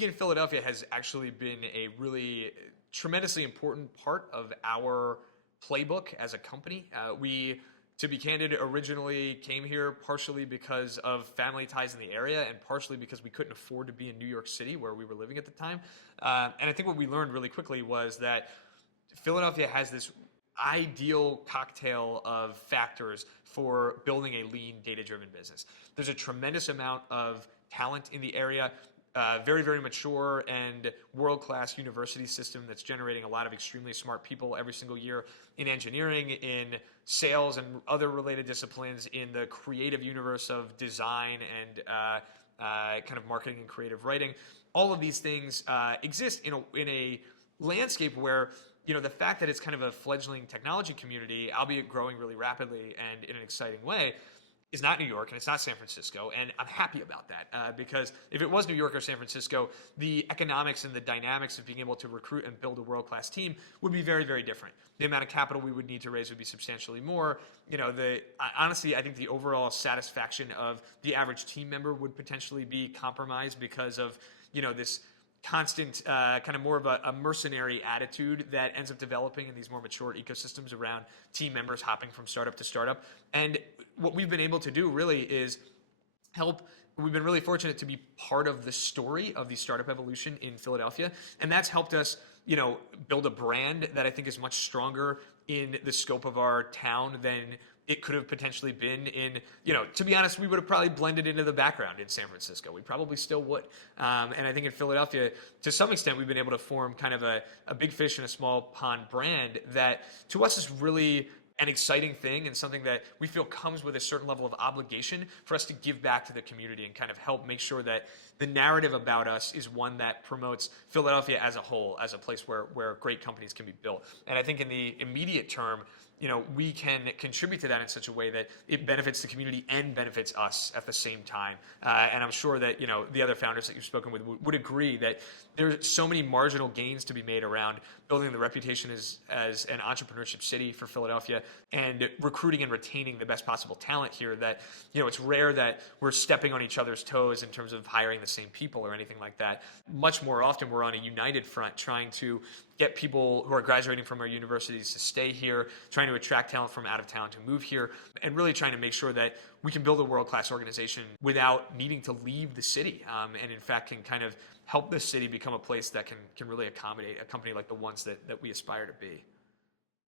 being in Philadelphia has actually been a really tremendously important part of our playbook as a company. We, to be candid, originally came here partially because of family ties in the area and partially because we couldn't afford to be in New York City where we were living at the time. And I think what we learned really quickly was that Philadelphia has this ideal cocktail of factors for building a lean, data-driven business. There's a tremendous amount of talent in the area, very, very mature and world-class university system that's generating a lot of extremely smart people every single year in engineering, in sales and other related disciplines, in the creative universe of design and kind of marketing and creative writing. All of these things exist in a landscape where, you know, the fact that it's kind of a fledgling technology community, albeit growing really rapidly and in an exciting way, is not New York and it's not San Francisco. And I'm happy about that because if it was New York or San Francisco, the economics and the dynamics of being able to recruit and build a world-class team would be very, very different. The amount of capital we would need to raise would be substantially more. You know, honestly, I think the overall satisfaction of the average team member would potentially be compromised because of, you know, this constant kind of more of a mercenary attitude that ends up developing in these more mature ecosystems around team members hopping from startup to startup. And what we've been able to do really is we've been really fortunate to be part of the story of the startup evolution in Philadelphia. And that's helped us, you know, build a brand that I think is much stronger in the scope of our town than it could have potentially been in, you know, to be honest, we would have probably blended into the background in San Francisco. We probably still would. And I think in Philadelphia, to some extent, we've been able to form kind of a big fish in a small pond brand that to us is really an exciting thing and something that we feel comes with a certain level of obligation for us to give back to the community and kind of help make sure that the narrative about us is one that promotes Philadelphia as a whole, as a place where great companies can be built. And I think in the immediate term, you know, we can contribute to that in such a way that it benefits the community and benefits us at the same time. And I'm sure that, you know, the other founders that you've spoken with would agree that there's so many marginal gains to be made around building the reputation as an entrepreneurship city for Philadelphia and recruiting and retaining the best possible talent here that, you know, it's rare that we're stepping on each other's toes in terms of hiring the same people or anything like that. Much more often, we're on a united front trying to get people who are graduating from our universities to stay here, trying to attract talent from out of town to move here, and really trying to make sure that we can build a world-class organization without needing to leave the city, and in fact can kind of help this city become a place that can really accommodate a company like the ones that we aspire to be.